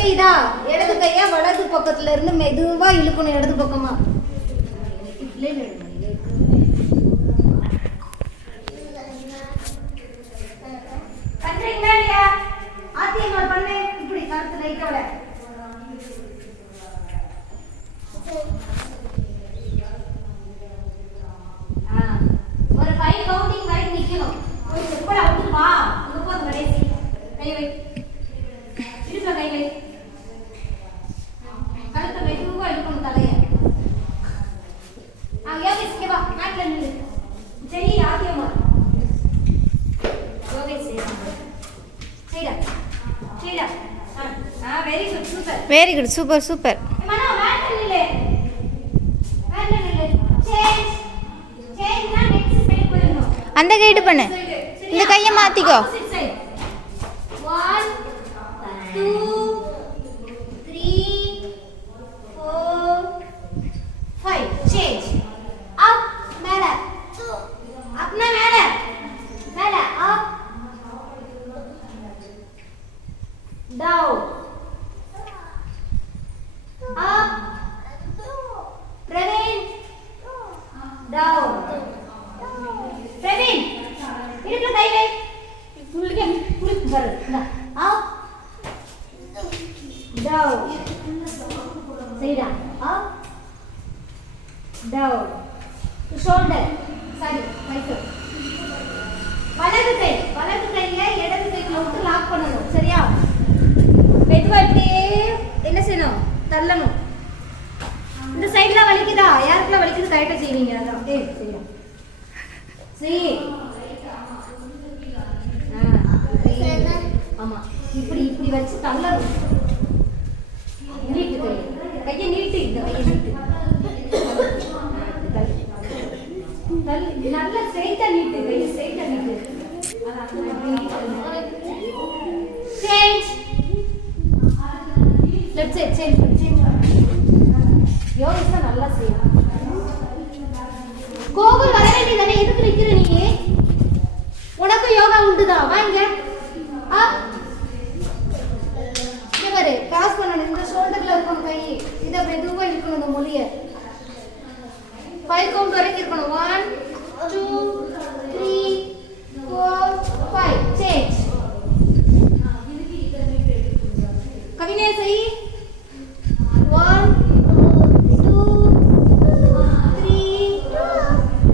கை தான். இடது கையா வலது பக்கத்துல இருந்து மெதுவா இழுக்கணும் இடது பக்கமா. பண்றீங்களா இல்லையா? ஆத்தியமா பண்ணு. இப்படி கருத்து லைட்டோட. ஒரு 5 கவுண்டிங் வரைக்கும் நிக்கணும். போய் செப்பல் அவுத்து வா. அங்க போ கடைசி. கை வை. இடுப்புல கை வை. கழுத்தை மெதுவா இழுக்கணும் தலைய. யோகேஷ் இங்க வா. மேட்ல நில்லு. சரி ஆத்தியமா. யோகேஷ் செய்டா. செய்டா. Very good super. Very good super super. மனா மேட்ல நில்லு. மேட்ல நில்லு. சேஞ்ச். சேஞ்ச்னா நெக்ஸ்ட் சைடு போயிடணும். அந்த கைடு பண்ணு. இந்த கையை மாத்திக்கோ. 1 2 3 4 5 சேஞ்ச். அப் மேல. அப்னா மேல. மேல அப். டவுன். அப். பிரவீன். டவுன். பிரவீன் இடுப்புல கை வை. புள்ளிக்க புளிக்கு பாரு. அப். டவுன். சரிடா. அப். டவுன். ஷோல்டர். சரி ரைட். வலது கையை இடது கைக்குள்ள விட்டு லாக் பண்ணணும். சரியா? மெதுவா இப்படியே என்ன செய்யணும்? தள்ளணும். இந்த சைடுல வலிக்குதா? யாருக்குள்ள வலிக்குது கரெக்டா செய்வீங்க. அதான் சரியா? சரி. ஆமா இப்படி இப்படி வச்சு தள்ளணும். நீட்டு கையை நீட்டு. இந்த கையை நீட்டு. நல்ல ஸ்ட்ரைட்டா நீட்டு. கையை ஸ்ட்ரைட்டா நீட்டு. Change. Left side change. Yoga நல்லா செய்யலாம். கோகுல் வர வேண்டியதானே? எதுக்கு நிக்கிற நீ? உனக்கு யோகா உண்டுதான். வாங்க. இங்க பாரு கிராஸ் பண்ணணும். இந்த ஷோல்டர்ல இருக்கணும் கை. இத மெதுவா இழுக்கணும் இந்த மொழிய. 5 கவுண்ட் வரைக்கும் இருக்கணும். 1 2 3 4 5 சேஞ்ச். கவினே செய். 1 2 3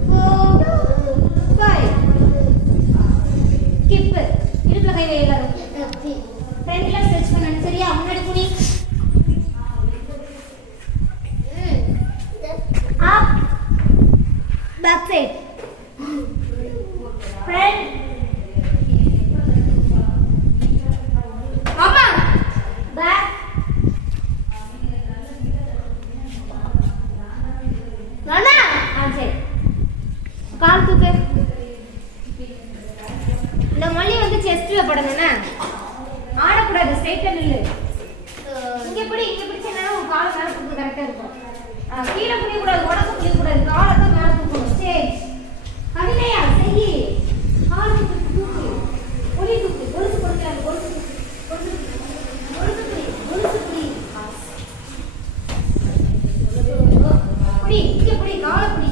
4 5 ஸ்கிப். இடுப்புல கை வை எல்லாரும். ஃப்ரண்ட்ல ஸ்ட்ரெச் பண்ணணும். சரியா? முன்னாடி குனி. அப். Back side. ஃப்ரண்ட். மாமா. பேக். நானா? சரி. கால் தூக்கு. இந்த மல்லி வந்து செஸ்ட்ல படணும்னா ஆடக்கூடாது. ஸ்ட்ரைட்டா நில்லு. இங்க பிடிச்சனா உன் கால் மேல தூக்கு. கரெக்டா இருக்கும். கீழே புடிக்க கூடாது. உடம்பு புடிக்க கூடாது. காலை தான் மேல தூக்கணும். சேஞ்ச். கவினையா செய். கால் தூக்கு. ஒலி தூக்கு. கொலுசு கொடுக்காது. கொலுசு புடி. புடி. இங்க புடி. காலை புடி.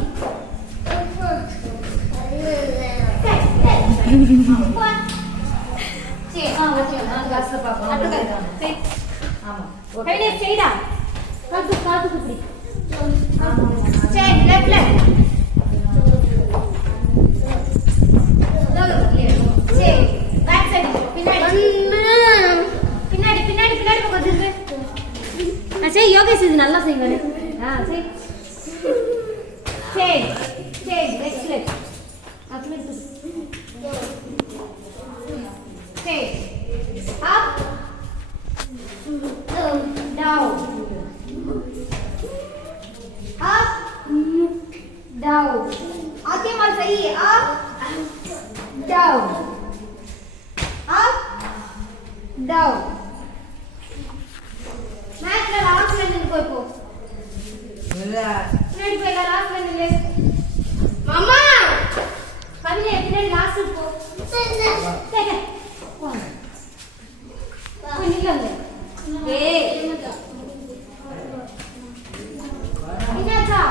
சரி. ஓகே. நான் காசு பாப்போம். அட்டை சரி. ஆமா. கையில செய்டா. காத்து புடி. சரி லெஃப்ட்ல. சரி பேக் சைடு. பின்னாடி பக்கம் திரும்பு. சரி யோகேஷ் இது நல்லா செய்யுங்க. சரி. சரி நெக்ஸ்ட் லெக். அப்படி சரி. அப். down. Up. down. आगे मार सही है. Up. down. Up. down. Match का लास्ट लाइन कोई को. फ्रेंड पे लास्ट लाइन ले. मामा. कभी नहीं फ्रेंड लास्ट को. ठीक है. कोई निकल ले. என்னாச்சா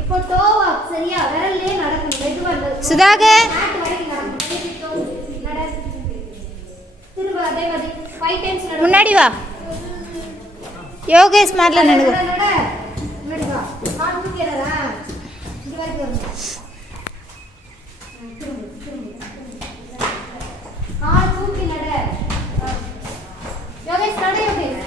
இப்போ டோ வாக் சரியா விரல்லே நடக்கணும் மெதுவா சுதாகர் மேட் வரைக்கும் நடக்கணும் நட திரும்ப அதே மாதிரி 5 டைம்ஸ் நட முன்னாடி வா யோகேஷ் மாதிரில நின்னுக்கோ நட முன்னாடி வா கால் தூக்கிடறா இங்க வரைக்கும் வரணும் கால் தூக்கி நட யோகேஷ் நட யோகேஷ்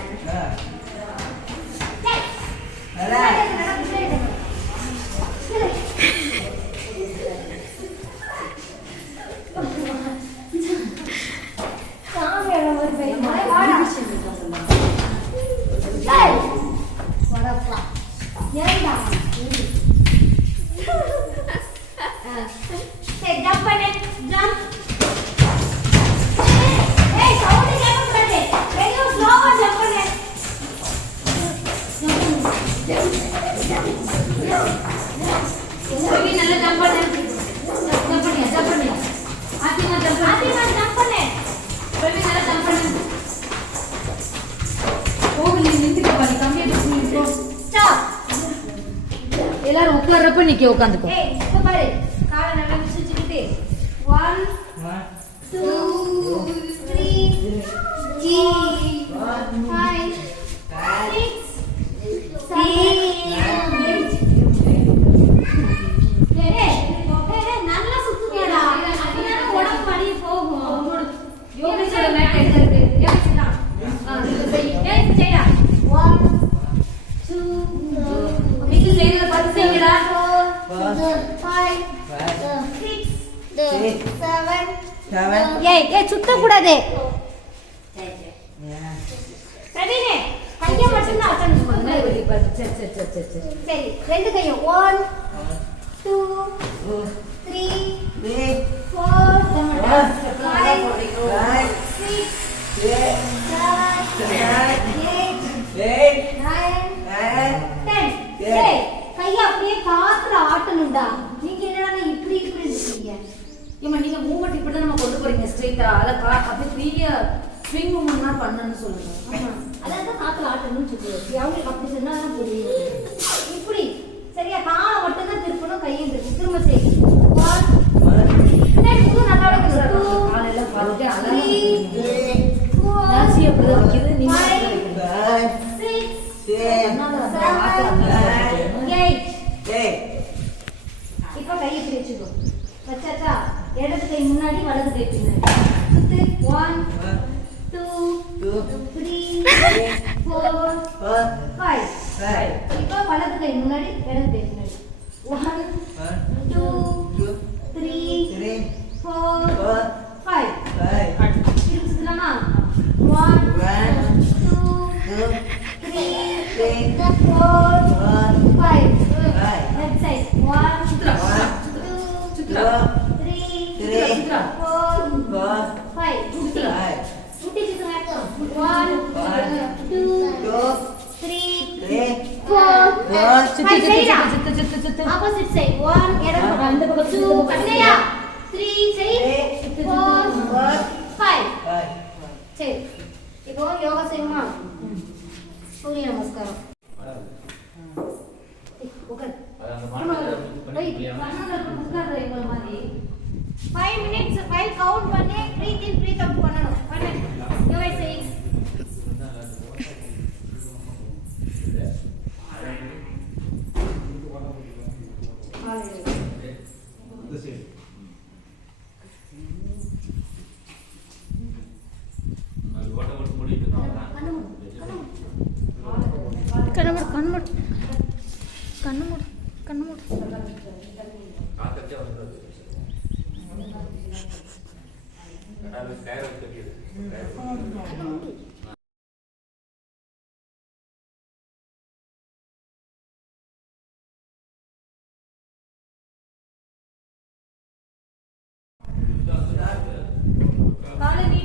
எல்லாரும் உட்கார்றப்ப நிக்க உட்காந்துக்கோ. ஏய் இப்ப பாரு காலை நல்லா விரிச்சிட்டு 1 2 3 4 5 6 7 நல்லா சுத்துங்கடா அப்படினா உடம்பு மடி போகும். யோகேஷோட மேட் எங்க இருக்கு? யோகேஷ் தான். இது செய். ஏய் செய்டா. 1 2 மிக்கு செய்யறத பார்த்து செய்ங்கடா. 5 6 7 ஏய் சுத்த கூடாது. பிரவீனே கைய மட்டும் தான் அட்டெண்ட் பண்ணுங்க. சரி ரெண்டு கையும் 1 2 3 4 5 6 7 8 9 10 கைய அப்படியே காத்துல ஆட்டணும்டா. நீங்க என்னடா இப்படி இப்படி இருக்கீங்க? ஏமா நீங்க மூவ்மெண்ட் இப்படி தான் நம்ம கொண்டு போறீங்க ஸ்ட்ரைட்டா. அத அப்படியே ஃப்ரீயா ஸ்விங் மூவ்மெண்ட்னா பண்ணனும்னு சொல்லுங்க. ஆமா அதான் காத்துல ஆட்டணும்னு சொல்லுங்க. அவங்க அப்படி சொன்னாதான் புரியும். இப்படி சரியா காலை மட்டும் தான் திருப்பணும். கையும் திரும்ப செய். 1 2 நல்லா இருக்கு. 2 கால் எல்லாம் பாருங்க அழகா 3 4 நாசி அப்படி தான் வைக்கிறது. நீங்க 6 இப்போ கை இப்படி வச்சுக்கோ. வச்சாச்சா? இடது கை முன்னாடி வலது கை பின்னாடி. 1 2 3 4 5 இப்போ வலது கை முன்னாடி இடது கை பின்னாடி. 1 2 3 4 5 திருப்பி சுத்தலாமா? 1 2 3 4 5 left side 1 2 3 4 5 சுத்தி சுத்துங்க 1 2 3 4 சுத்து opposite side 1 இடது பக்கம் அந்த பக்கம் 2 கண்ணையா 3 side 4 5 சரி இப்போ யோகா செய்யுமா? சூரிய நமஸ்காரம். உட்கார். 5 minutes 5 கவுண்ட் பண்ணி breathe in breathe out பண்ணனும். பண்ணு. யோகா செய். கண்ணு மூடு காலை